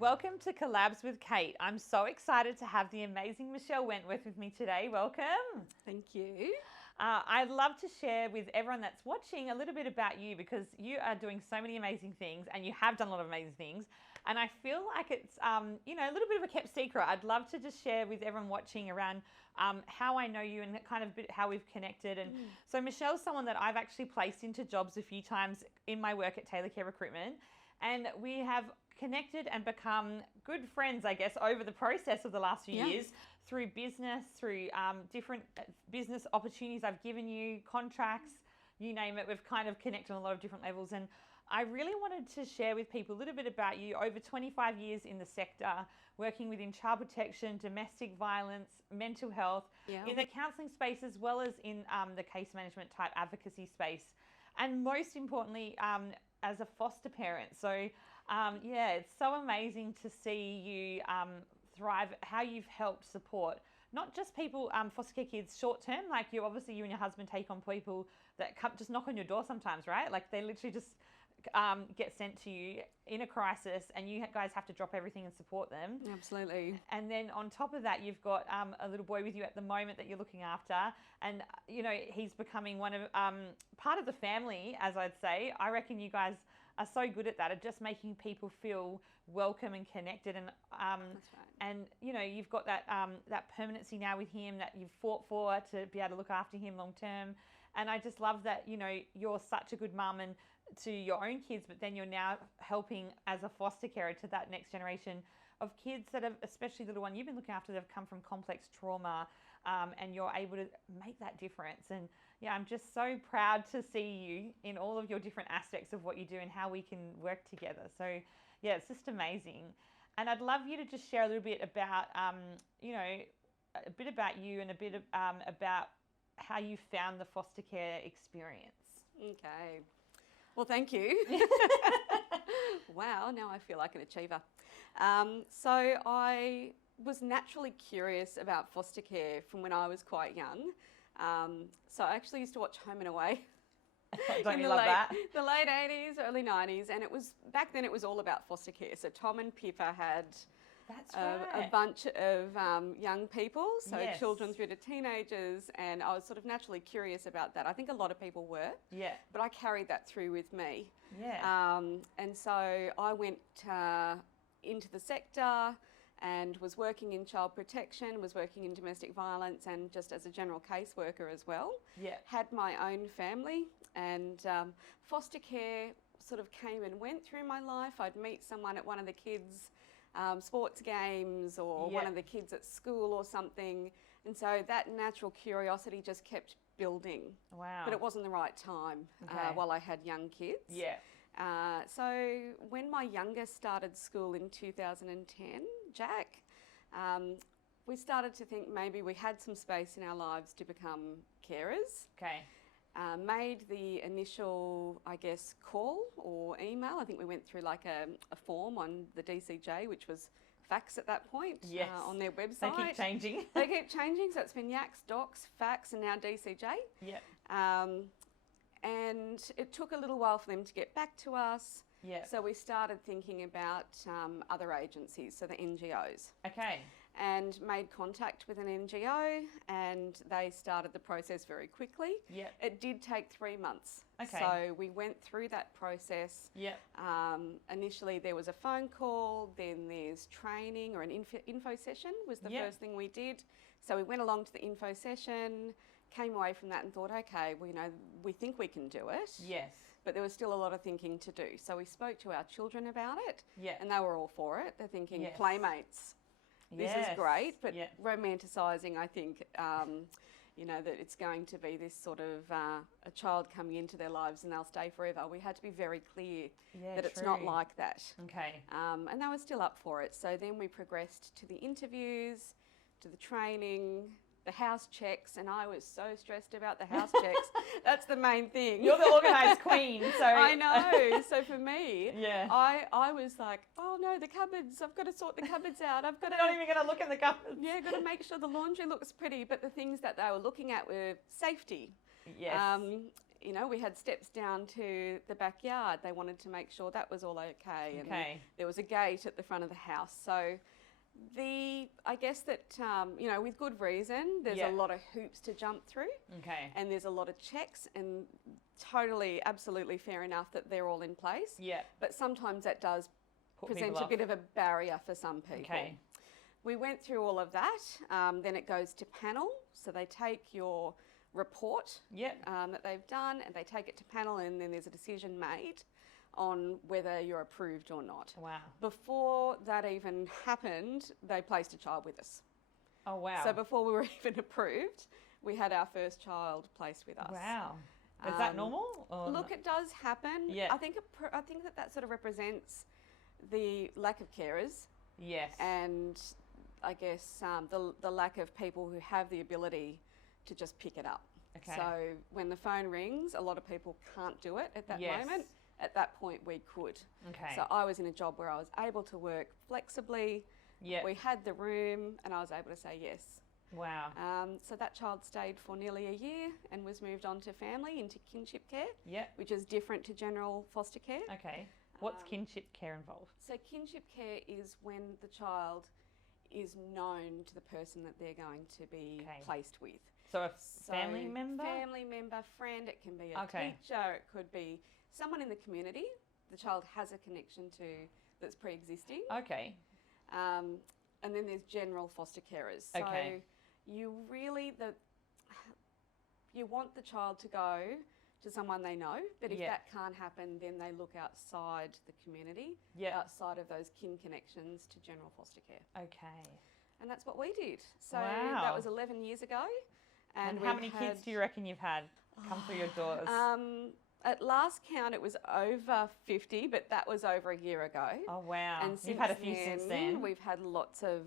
Welcome to Collabs with Kate. I'm so excited to have the amazing Michelle Wentworth with me today. Welcome. Thank you. I'd love to share with everyone that's watching a little bit about you because you are doing so many amazing things and you have done a lot of amazing things. And I feel like it's, a little bit of a kept secret. I'd love to just share with everyone watching around how I know you and kind of how we've connected. And so Michelle's someone that I've actually placed into jobs a few times in my work at TaylorCare Recruitment. And we have connected and become good friends, I guess, over the process of the last few years through business, through different business opportunities I've given you, contracts, you name it. We've kind of connected on a lot of different levels. And I really wanted to share with people a little bit about you. Over 25 years in the sector, working within child protection, domestic violence, mental health, in the counselling space, as well as in the case management type advocacy space. And most importantly, as a foster parent. So it's so amazing to see you thrive, how you've helped support not just people, foster care kids short term, like you and your husband take on people that come, just knock on your door sometimes, right? Like they literally just get sent to you in a crisis and you guys have to drop everything and support them. Absolutely. And then on top of that, you've got a little boy with you at the moment that you're looking after. And, he's becoming one of part of the family, as I'd say. I reckon you guys are so good at that, at just making people feel welcome and connected. And That's right. and you've got that permanency now with him that you've fought for to be able to look after him long term. And I just love that you're such a good mum and to your own kids, but then you're now helping as a foster carer to that next generation of kids that have, especially the little one you've been looking after, that have come from complex trauma, and you're able to make that difference. And I'm just so proud to see you in all of your different aspects of what you do and how we can work together. So it's just amazing. And I'd love you to just share a little bit about, a bit about you and a bit about how you found the foster care experience. Okay. Well, thank you. Wow, now I feel like an achiever. So I was naturally curious about foster care from when I was quite young. So I actually used to watch Home and Away. Don't you love that? The late 80s, early 90s, and back then it was all about foster care. So Tom and Pippa had a bunch of young people, so children through to teenagers, and I was sort of naturally curious about that. I think a lot of people were, but I carried that through with me. And so I went into the sector and was working in child protection, was working in domestic violence, and just as a general caseworker as well. Had my own family, and foster care sort of came and went through my life. I'd meet someone at one of the kids' sports games or one of the kids at school or something, and so that natural curiosity just kept building. Wow. But it wasn't the right time while I had young kids. So when my youngest started school in 2010, Jack, we started to think maybe we had some space in our lives to become carers. Made the initial, call or email. I think we went through like a form on the DCJ, which was fax at that point on their website. They keep changing. They keep changing, so it's been Yaks, Docs, fax, and now DCJ. And it took a little while for them to get back to us. So we started thinking about other agencies, so the NGOs. And made contact with an NGO, and they started the process very quickly. It did take 3 months. So we went through that process. Initially there was a phone call, then there's training or an info session was the first thing we did. So we went along to the info session, came away from that and thought, okay, well, we think we can do it. But there was still a lot of thinking to do. So we spoke to our children about it, and they were all for it. They're thinking, playmates. This is great, but romanticising, I think, that it's going to be this sort of a child coming into their lives and they'll stay forever. We had to be very clear that it's not like that. And they were still up for it. So then we progressed to the interviews, to the training, the house checks, and I was so stressed about the house checks. That's the main thing. You're the organised queen, so I know. So for me, I was like, oh no, the cupboards. I've got to sort the cupboards out. I've got to not even going to look in the cupboards. Got to make sure the laundry looks pretty. But the things that they were looking at were safety. you know, we had steps down to the backyard. They wanted to make sure that was all okay. And there was a gate at the front of the house. So I guess that, you know, with good reason, there's a lot of hoops to jump through. Okay. And there's a lot of checks, and totally, absolutely fair enough that they're all in place. Yeah. But sometimes that does present a bit of a barrier for some people. Okay. We went through all of that. Then it goes to panel. So they take your report that they've done, and they take it to panel, and then there's a decision made on whether you're approved or not. Wow. Before that even happened, they placed a child with us. Oh, wow. So before we were even approved, we had our first child placed with us. Wow. Is that normal? Or look, it does happen. Yeah. I think that sort of represents the lack of carers. Yes. And I guess the lack of people who have the ability to just pick it up. Okay. So when the phone rings, a lot of people can't do it at that moment. At that point, we could. Okay. So I was in a job where I was able to work flexibly. Yeah. We had the room, and I was able to say yes. Wow. So that child stayed for nearly a year and was moved on to family, into kinship care. Yeah. Which is different to general foster care. Okay. What's kinship care involved? So kinship care is when the child is known to the person that they're going to be placed with. So a family member? Family member, friend, it can be a teacher, it could be someone in the community the child has a connection to that's pre-existing. Okay. And then there's general foster carers. So you really, you want the child to go to someone they know, but if that can't happen, then they look outside the community, outside of those kin connections to general foster care. Okay. And that's what we did. So that was 11 years ago. And how many kids do you reckon you've had come through your doors? At last count, it was over 50, but that was over a year ago. Oh, wow. And you've had a few since then. We've had lots of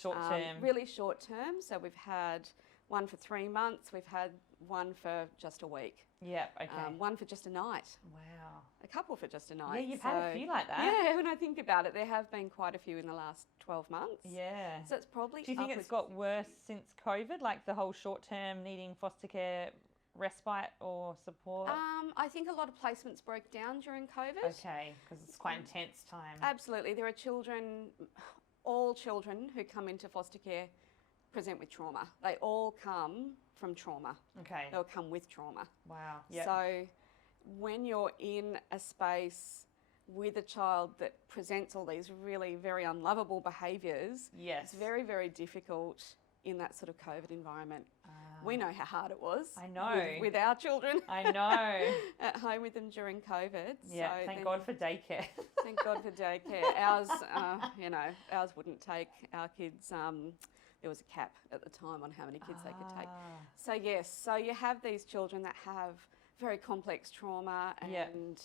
short-term. Really short-term. So we've had one for 3 months. We've had one for just a week. Yeah, okay. One for just a night. Wow. A couple for just a night. Yeah, you've had a few like that. Yeah, when I think about it, there have been quite a few in the last 12 months. Yeah. So it's probably... Do you think it's got worse since COVID, like the whole short-term needing foster care respite or support? I think a lot of placements broke down during COVID. Okay, because it's quite intense time. Absolutely. There are children, all children who come into foster care present with trauma. They all come from trauma. Okay. They'll come with trauma. Wow. Yep. So when you're in a space with a child that presents all these really very unlovable behaviours, it's very, very difficult in that sort of COVID environment. We know how hard it was. I know. With our children. I know. At home with them during COVID. Yeah, so thank God for daycare. Thank God for daycare. Ours, ours wouldn't take our kids. There was a cap at the time on how many kids they could take. So yes, so you have these children that have very complex trauma and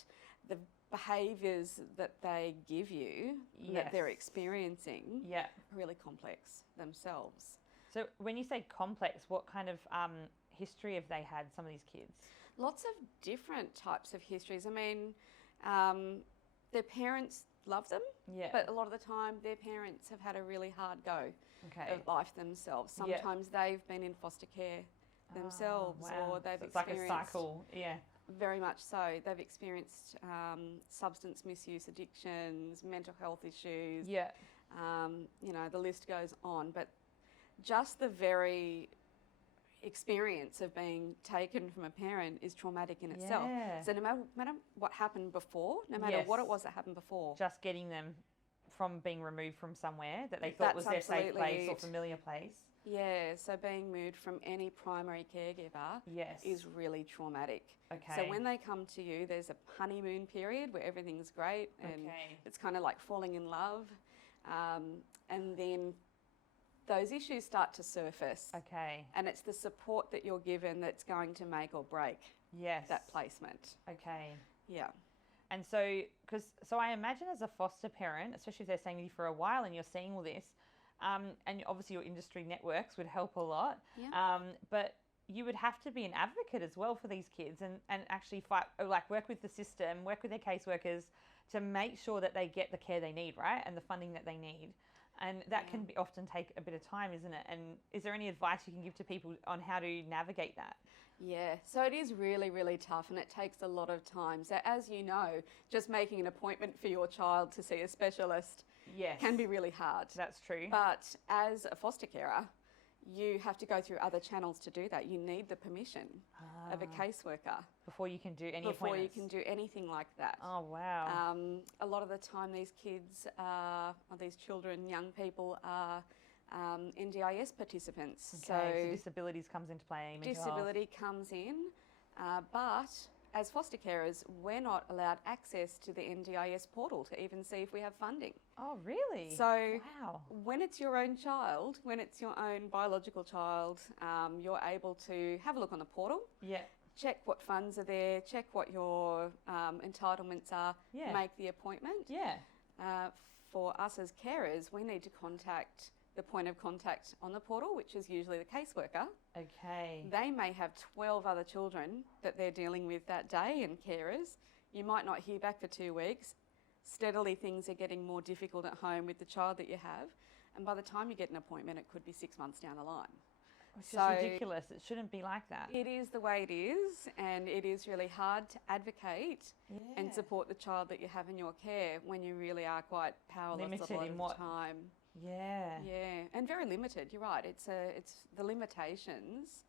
the behaviours that they give you, that they're experiencing, are really complex themselves. So when you say complex, what kind of history have they had, some of these kids? Lots of different types of histories. I mean, their parents love them, but a lot of the time their parents have had a really hard go of life themselves. Sometimes they've been in foster care themselves, or they've experienced... It's like a cycle, Very much so. They've experienced substance misuse, addictions, mental health issues. The list goes on. But just the very experience of being taken from a parent is traumatic in itself. So no matter what happened before, no matter what it was that happened before. Just getting them from being removed from somewhere that they thought was their safe place or familiar place. Yeah, so being moved from any primary caregiver is really traumatic. So when they come to you, there's a honeymoon period where everything's great and it's kind of like falling in love. And then those issues start to surface. And it's the support that you're given that's going to make or break that placement. Yeah. And so, so I imagine as a foster parent, especially if they're staying with you for a while and you're seeing all this, and obviously your industry networks would help a lot, but you would have to be an advocate as well for these kids and actually fight, like work with the system, work with their caseworkers to make sure that they get the care they need, right? And the funding that they need. And that can often take a bit of time, isn't it? And is there any advice you can give to people on how to navigate that? Yeah, so it is really, really tough, and it takes a lot of time. So as you know, just making an appointment for your child to see a specialist can be really hard. That's true. But as a foster carer, you have to go through other channels to do that. You need the permission of a caseworker. Before you can do any Before appointments. you can do anything like that. Oh, wow. A lot of the time these kids, or these children, young people are NDIS participants. Okay, so disabilities comes into play. Disability comes in, but as foster carers, we're not allowed access to the NDIS portal to even see if we have funding. Oh, really? So when it's your own child, when it's your own biological child, you're able to have a look on the portal. Yeah. Check what funds are there, check what your entitlements are, make the appointment. Yeah. For us as carers, we need to contact the point of contact on the portal, which is usually the caseworker. Okay. They may have 12 other children that they're dealing with that day and carers. You might not hear back for 2 weeks. Steadily things are getting more difficult at home with the child that you have. And by the time you get an appointment, it could be 6 months down the line. Which is ridiculous. It shouldn't be like that. It is the way it is, and it is really hard to advocate and support the child that you have in your care when you really are quite powerless a lot of the time. Yeah. Yeah, and very limited. You're right. It's the limitations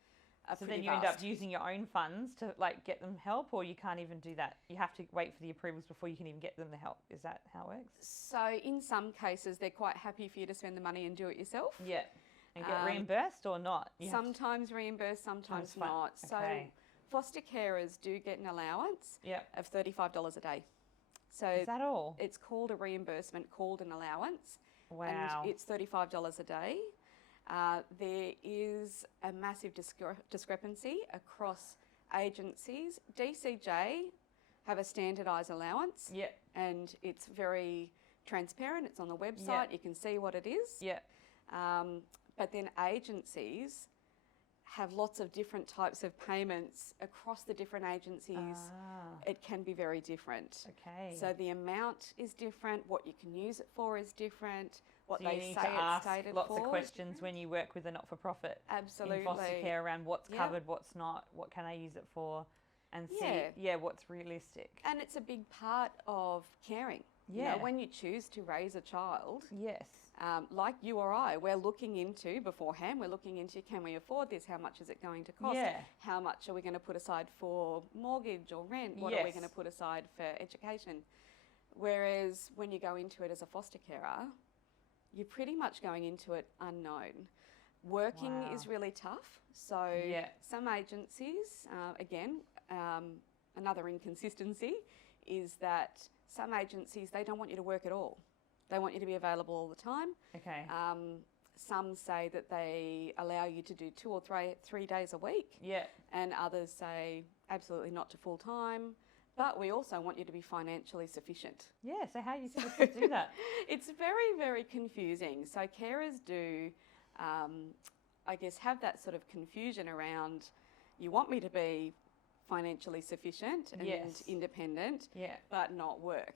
are so pretty then you vast. end up using your own funds to like get them help, or you can't even do that. You have to wait for the approvals before you can even get them the help. Is that how it works? So in some cases, they're quite happy for you to spend the money and do it yourself. Yeah. And get reimbursed or not? Sometimes reimbursed, sometimes not. Okay. So foster carers do get an allowance of $35 a day. So is that all? It's called a reimbursement, called an allowance. Wow. And it's $35 a day. There is a massive discrepancy across agencies. DCJ have a standardised allowance. Yeah. And it's very transparent. It's on the website. You can see what it is. Yeah. But then agencies have lots of different types of payments across the different agencies. It can be very different. Okay. So the amount is different, what you can use it for is different, what so they you need say to it's ask stated lots for. of questions when you work with a not-for-profit. Absolutely. In foster care around what's covered, what's not, what can I use it for, and see what's realistic. And it's a big part of caring. Yeah. You know, when you choose to raise a child. Yes. Like you or I, we're looking into beforehand, can we afford this? How much is it going to cost? Yeah. How much are we going to put aside for mortgage or rent? What are we going to put aside for education? Whereas when you go into it as a foster carer, you're pretty much going into it unknown. Working is really tough. So some agencies, another inconsistency is that some agencies, they don't want you to work at all. They want you to be available all the time. Okay. Some say that they allow you to do 2 or 3 days a week. Yeah. And others say absolutely not to full time. But we also want you to be financially sufficient. Yeah, so how are you supposed to do that? It's very, very confusing. So carers do, have that sort of confusion around, you want me to be financially sufficient and independent, but not work.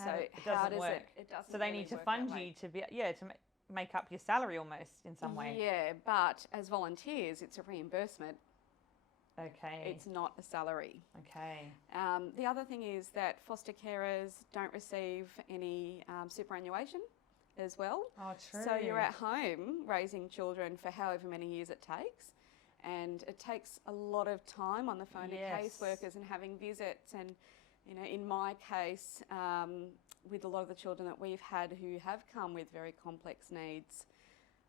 It doesn't work. It doesn't. So they need to fund you to be to make up your salary almost in some way. Yeah, but as volunteers, it's a reimbursement. Okay. It's not a salary. Okay. The other thing is that foster carers don't receive any superannuation as well. Oh, true. So you're at home raising children for however many years it takes. And it takes a lot of time on the phone to caseworkers and having visits. And, you know, in my case, with a lot of the children that we've had who have come with very complex needs,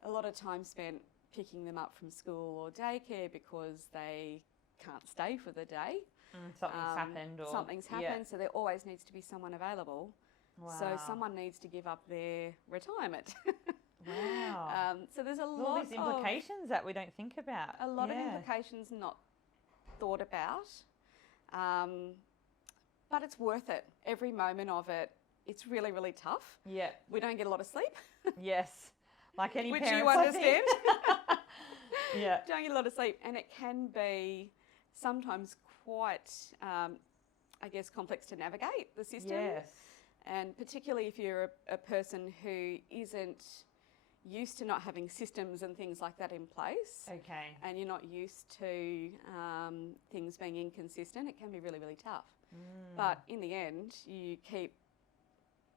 a lot of time spent picking them up from school or daycare because they can't stay for the day. Something's happened, so there always needs to be someone available. Wow. So someone needs to give up their retirement. Wow. So there's a lot of implications that we don't think about. A lot of implications not thought about. But it's worth it. Every moment of it. It's really, really tough. Yeah. We don't get a lot of sleep. Yes. Like any parents, which you understand. Yeah. Don't get a lot of sleep. And it can be sometimes quite, complex to navigate the system. Yes. And particularly if you're a person who isn't used to not having systems and things like that in place, and you're not used to things being inconsistent, it can be really, really tough. But in the end, you keep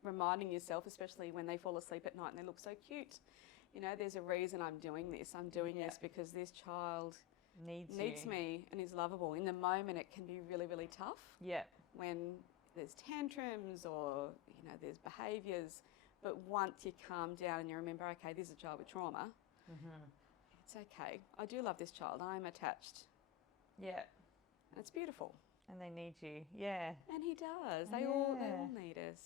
reminding yourself, especially when they fall asleep at night and they look so cute, you know, there's a reason I'm doing this. I'm doing this because this child needs me and is lovable. In the moment, it can be really, really tough. When there's tantrums or, you know, there's behaviours. But once you calm down and you remember, okay, this is a child with trauma, it's okay. I do love this child. I'm attached. And it's beautiful. And they need you. And he does. They all need us.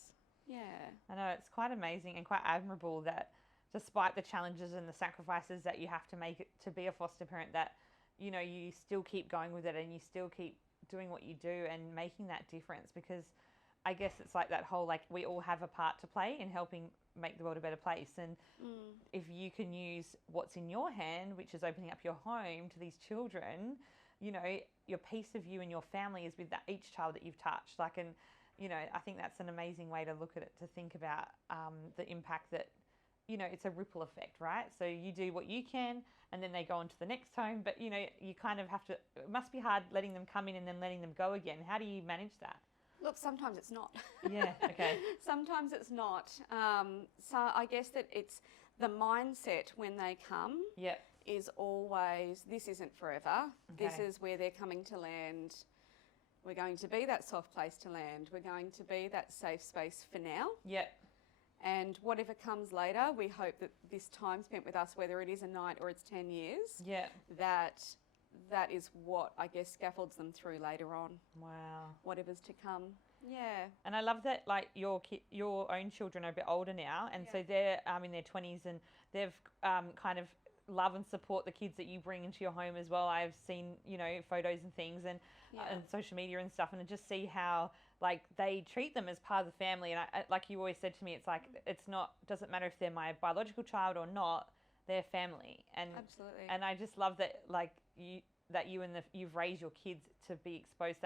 I know, it's quite amazing and quite admirable that despite the challenges and the sacrifices that you have to make it to be a foster parent, that, you know, you still keep going with it and you still keep doing what you do and making that difference, because I guess it's like that whole, like, we all have a part to play in helping make the world a better place. And if you can use what's in your hand, which is opening up your home to these children, you know, your piece of you and your family is with that each child that you've touched. Like, and, you know, I think that's an amazing way to look at it, to think about the impact that, you know, it's a ripple effect, right? So you do what you can and then they go on to the next home, but, you know, you kind of have to, it must be hard letting them come in and then letting them go again. How do you manage that? Look, sometimes it's not. Sometimes it's not. So I guess that it's the mindset when they come is always, this isn't forever. This is where they're coming to land. We're going to be that soft place to land. We're going to be that safe space for now. And whatever comes later, we hope that this time spent with us, whether it is a night or it's 10 years, that is what, I guess, scaffolds them through later on. Whatever's to come. And I love that, like, your own children are a bit older now, and so they're in their 20s, and they've kind of love and support the kids that you bring into your home as well. I've seen, you know, photos and things and social media and stuff, and I just see how, like, they treat them as part of the family. And I, like you always said to me, it's like, it's not, doesn't matter if they're my biological child or not, they're family. And absolutely. And I just love that, like, you've raised your kids to be exposed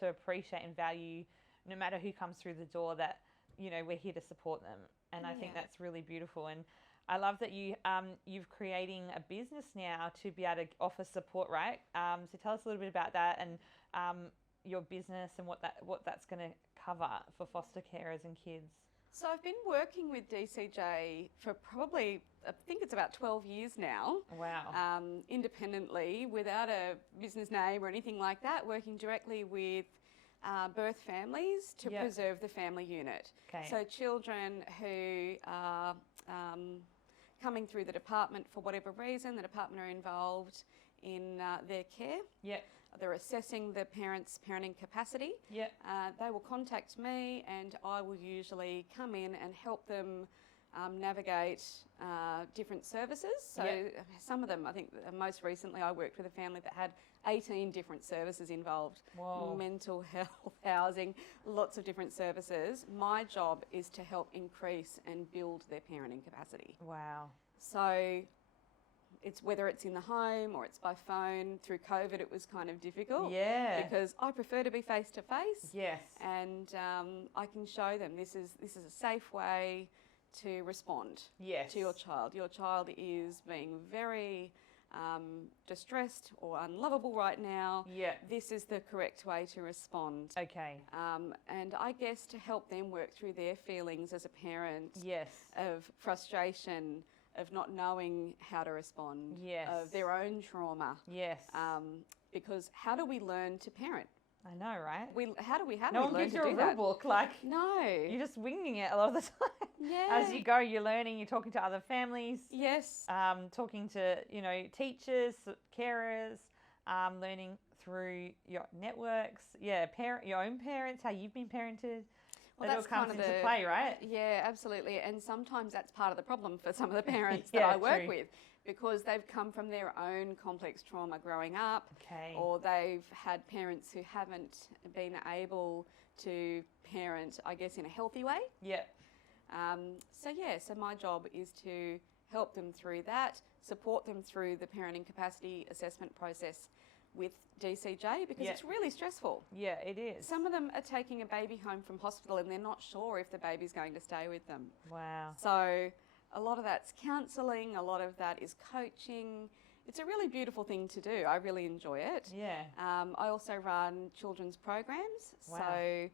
to appreciate and value, no matter who comes through the door, that, you know, we're here to support them. And I think that's really beautiful. And I love that you've creating a business now to be able to offer support, right? So tell us a little bit about that and your business and what that's going to cover for foster carers and kids. So I've been working with DCJ for probably, I think it's about 12 years now. Independently, without a business name or anything like that, working directly with birth families to preserve the family unit. So children who are coming through the department for whatever reason, the department are involved in their care. They're assessing the parents' parenting capacity. They will contact me and I will usually come in and help them navigate different services. So some of them, I think most recently I worked with a family that had 18 different services involved. Mental health, housing, lots of different services. My job is to help increase and build their parenting capacity. So it's whether it's in the home or it's by phone. Through COVID, it was kind of difficult. Because I prefer to be face to face. And I can show them this is a safe way to respond to your child. Your child is being very distressed or unlovable right now. This is the correct way to respond. And I guess to help them work through their feelings as a parent of frustration, of not knowing how to respond, of their own trauma. Because how do we learn to parent? I know, right? How do we no one gives you a rule book. Like, no, you're just winging it a lot of the time. As you go, you're learning. You're talking to other families. Talking to, you know, teachers, carers, learning through your networks. Your own parents, how you've been parented. Well, that all comes into play, right? Absolutely. And sometimes that's part of the problem for some of the parents that I work with, because they've come from their own complex trauma growing up, or they've had parents who haven't been able to parent, I guess, in a healthy way. So my job is to help them through that, support them through the parenting capacity assessment process with DCJ, because it's really stressful. It is. Some of them are taking a baby home from hospital and they're not sure if the baby's going to stay with them. So a lot of that's counselling, a lot of that is coaching. It's a really beautiful thing to do. I really enjoy it. Yeah. I also run children's programs, wow. so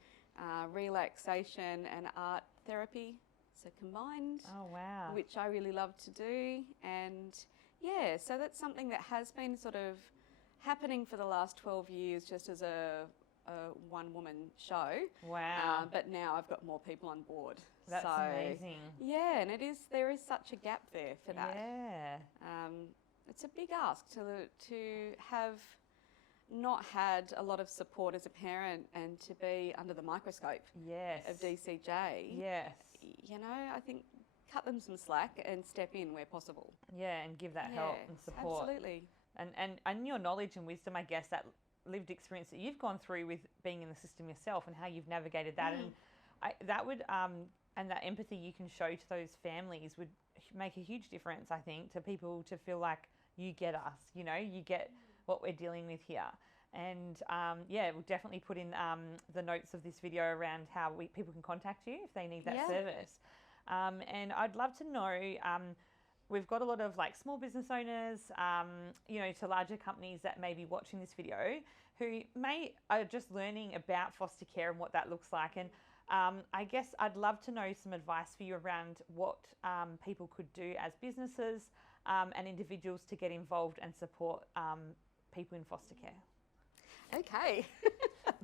relaxation and art therapy, so combined. Oh, wow. Which I really love to do. And yeah, so that's something that has been sort of happening for the last 12 years just as a one-woman show. Wow. But now I've got more people on board. That's amazing. Yeah, and there is such a gap there for that. Yeah. It's a big ask to have not had a lot of support as a parent and to be under the microscope of DCJ. Yes. You know, I think cut them some slack and step in where possible. Yeah, and give that help and support. Absolutely. And your knowledge and wisdom, I guess, that lived experience that you've gone through with being in the system yourself and how you've navigated that, and that would and that empathy you can show to those families would make a huge difference, I think, to people to feel like you get us, you know, you get what we're dealing with here. And we'll definitely put in the notes of this video around how people can contact you if they need that service. And I'd love to know, we've got a lot of like small business owners, you know, to larger companies that may be watching this video who are just learning about foster care and what that looks like. And I guess I'd love to know some advice for you around what people could do as businesses and individuals to get involved and support people in foster care. Okay.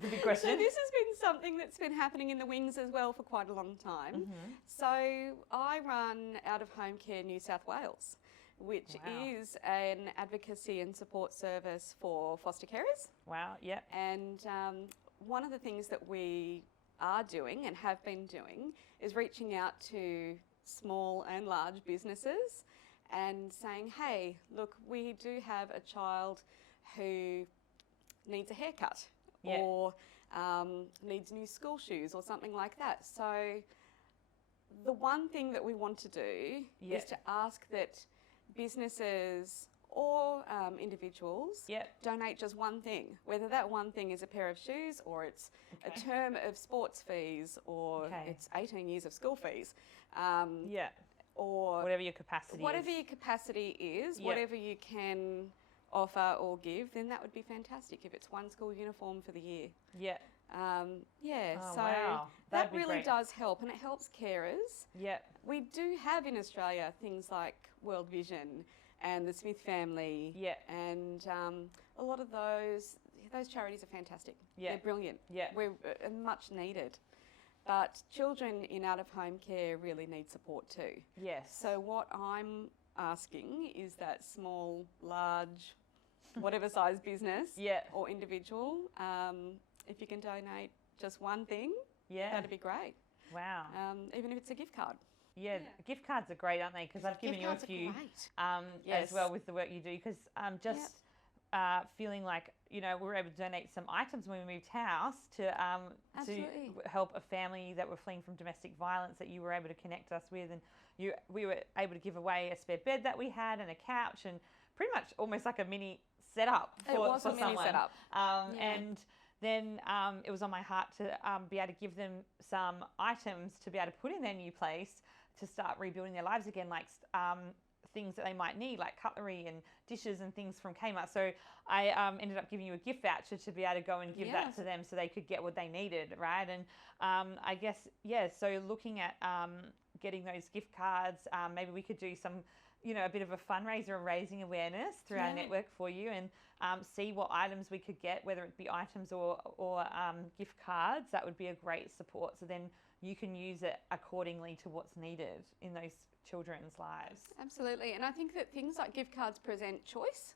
The big question. So this has been something that's been happening in the wings as well for quite a long time. Mm-hmm. So I run Out of Home Care New South Wales, which is an advocacy and support service for foster carers. Wow, yeah. And one of the things that we are doing and have been doing is reaching out to small and large businesses and saying, hey, look, we do have a child who needs a haircut or needs new school shoes or something like that. So the one thing that we want to do is to ask that businesses or individuals donate just one thing, whether that one thing is a pair of shoes or it's a term of sports fees or it's 18 years of school fees. Or whatever your capacity is, whatever you can offer or give, then that would be fantastic if it's one school uniform for the year. That really does help, and it helps carers. We do have in Australia things like World Vision and the Smith family, and a lot of those charities are fantastic. They're brilliant. We're much needed. But children in out-of-home care really need support too. So what I'm asking is that small, large, whatever size business or individual, if you can donate just one thing, that'd be great. Wow. Even if it's a gift card. Gift cards are great, aren't they? Because I've given you a few as well with the work you do. Because feeling like, you know, we were able to donate some items when we moved house to help a family that were fleeing from domestic violence that you were able to connect us with, and we were able to give away a spare bed that we had and a couch and pretty much almost like a mini setup for someone. Mini setup. And then it was on my heart to be able to give them some items to be able to put in their new place to start rebuilding their lives again, like things that they might need, like cutlery and dishes and things from Kmart. So I ended up giving you a gift voucher to be able to go and give that to them so they could get what they needed, right? And I guess, so looking at getting those gift cards, maybe we could do some, you know, a bit of a fundraiser and raising awareness through our network for you, and see what items we could get, whether it be items or gift cards. That would be a great support. So then you can use it accordingly to what's needed in those children's lives. Absolutely. And I think that things like gift cards present choice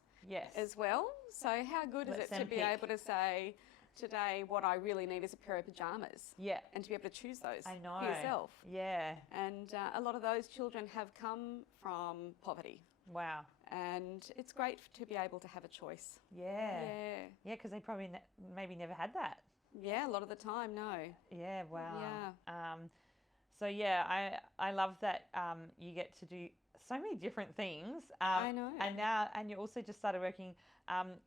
as well. So how good is it to be able to say, today what I really need is a pair of pajamas. And to be able to choose those for yourself. And a lot of those children have come from poverty. Wow. And it's great to be able to have a choice. Because they probably maybe never had that. A lot of the time, no. Wow. So I love that you get to do so many different things. I know. And you also just started working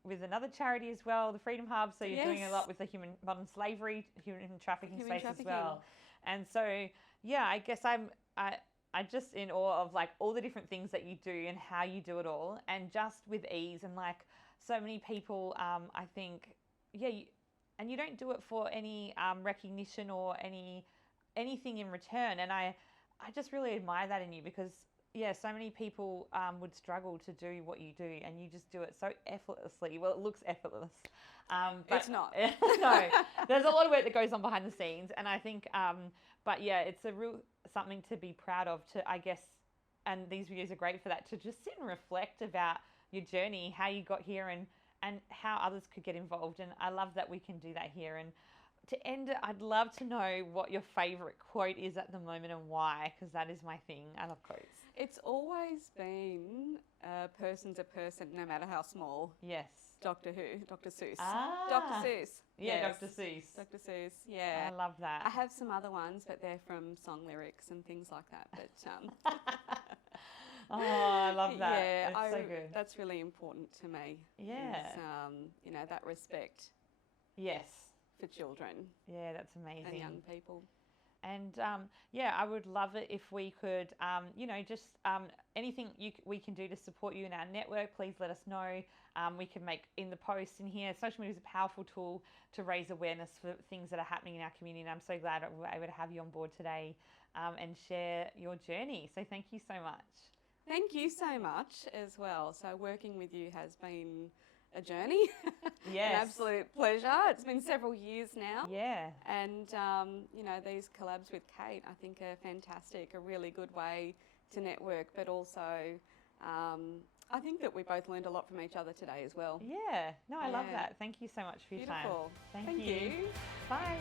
with another charity as well, the Freedom Hub. So you're doing a lot with the modern slavery, human trafficking space as well. And so I guess I'm just in awe of like all the different things that you do and how you do it all, and just with ease. And like so many people, I think, and you don't do it for any recognition or anything in return. And I just really admire that in you, because so many people would struggle to do what you do, and you just do it so effortlessly. Well, it looks effortless. But it's not. No, there's a lot of work that goes on behind the scenes, and I think, but yeah, it's a real something to be proud of, to, I guess, and these videos are great for that, to just sit and reflect about your journey, how you got here, and how others could get involved. And I love that we can do that here. And to end it, I'd love to know what your favourite quote is at the moment and why, because that is my thing. I love quotes. It's always been a person's a person, no matter how small. Yes. Doctor Seuss. Ah. Dr. Seuss. Yeah, yes. Dr. Seuss. Dr. Seuss, yeah. I love that. I have some other ones, but they're from song lyrics and things like that. But oh, I love that. Yeah, it's so good. That's really important to me. Yeah. Is, that respect. Yes. For children. Yeah, that's amazing. And young people. And I would love it if we could, just anything we can do to support you in our network, please let us know. We can make in the posts in here. Social media is a powerful tool to raise awareness for things that are happening in our community. And I'm so glad we were able to have you on board today and share your journey. So thank you so much. Thank you so much as well. So working with you has been a journey. Yes. An absolute pleasure. It's been several years now. Yeah. And, these collabs with Kate, I think, are fantastic, a really good way to network, but also I think that we both learned a lot from each other today as well. Yeah. No, I love that. Thank you so much for your time. Beautiful. Thank you. Bye.